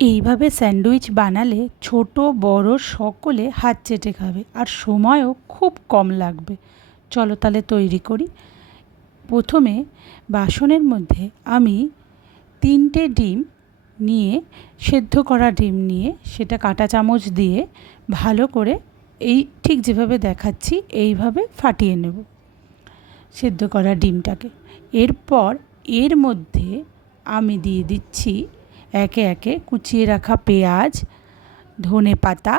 এইভাবে স্যান্ডউইচ বানালে ছোট বড় সকলে হাত চেটে খাবে আর সময়ও খুব কম লাগবে। চলো তাহলে তৈরি করি। প্রথমে বাসনের মধ্যে আমি 3টে ডিম নিয়ে, সেদ্ধ করা ডিম নিয়ে সেটা কাঁটা চামচ দিয়ে ভালো করে এই ঠিক যেভাবে দেখাচ্ছি এইভাবে ফাটিয়ে নেব সেদ্ধ করা ডিমটাকে। এরপর এর মধ্যে আমি দিয়ে দিচ্ছি একে একে কুচিয়ে রাখা পেঁয়াজ, ধনে পাতা,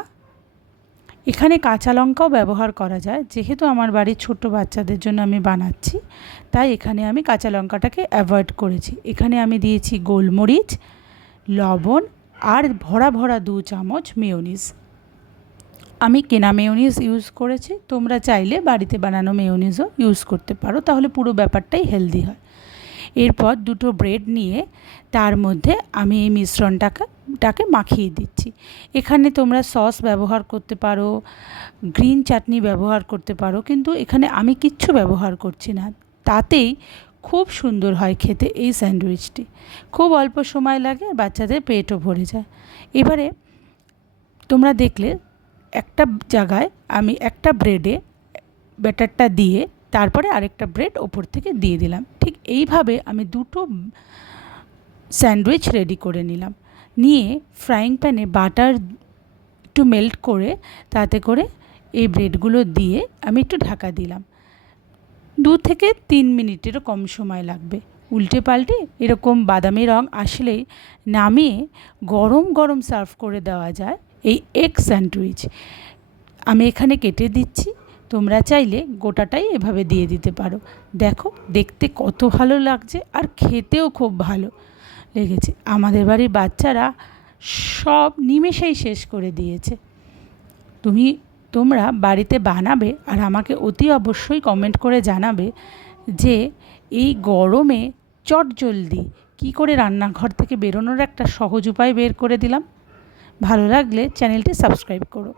এখানে কাঁচা লঙ্কাও ব্যবহার করা যায়। যেহেতু আমার বাড়ির ছোট বাচ্চাদের জন্য আমি বানাচ্ছি, তাই এখানে আমি কাঁচা লঙ্কাটাকে অ্যাভয়েড করেছি। এখানে আমি দিয়েছি গোলমরিচ, লবণ আর ভরা ভরা 2 চামচ মেয়োনিজ। আমি কেনা মেয়োনিজ ইউজ করেছি, তোমরা চাইলে বাড়িতে বানানো মেয়োনিজও ইউজ করতে পারো, তাহলে পুরো ব্যাপারটাই হেলদি হয়। এরপর 2টো ব্রেড নিয়ে তার মধ্যে আমি এই মিশ্রণটাকে মাখিয়ে দিচ্ছি। এখানে তোমরা সস ব্যবহার করতে পারো, গ্রিন চাটনি ব্যবহার করতে পারো, কিন্তু এখানে আমি কিচ্ছু ব্যবহার করছি না। তাতেই খুব সুন্দর হয় খেতে এই স্যান্ডউইচটি। খুব অল্প সময় লাগে, বাচ্চাদের পেটও ভরে যায়। এবারে তোমরা দেখলে একটা জায়গায় আমি একটা ব্রেডে ব্যাটারটা দিয়ে তারপরে আরেকটা ব্রেড ওপর থেকে দিয়ে দিলাম। ঠিক এইভাবে আমি 2টো স্যান্ডউইচ রেডি করে নিলাম। নিয়ে ফ্রাইং প্যানে বাটার একটু মেল্ট করে তাতে করে এই ব্রেডগুলো দিয়ে আমি একটু ঢাকা দিলাম। 2 থেকে 3 মিনিটেরও কম সময় লাগবে। উল্টে পাল্টে এরকম বাদামি রং আসলেই নামিয়ে গরম গরম সার্ভ করে দেওয়া যায় এই এগ স্যান্ডউইচ। আমি এখানে কেটে দিচ্ছি, তোমরা চাইলে গোটাটাই এভাবে দিয়ে দিতে পারো। দেখো দেখতে কত ভালো লাগছে আর খেতেও খুব ভালো লেগেছে। আমাদের বাড়ির বাচ্চারা সব নিমেষেই শেষ করে দিয়েছে। তোমরা বাড়িতে বানাবে আর আমাকে অতি অবশ্যই কমেন্ট করে জানাবে যে এই গরমে চটজলদি কী করে রান্নাঘর থেকে বেরোনোর একটা সহজ উপায় বের করে দিলাম। ভালো লাগলে চ্যানেলটি সাবস্ক্রাইব করো।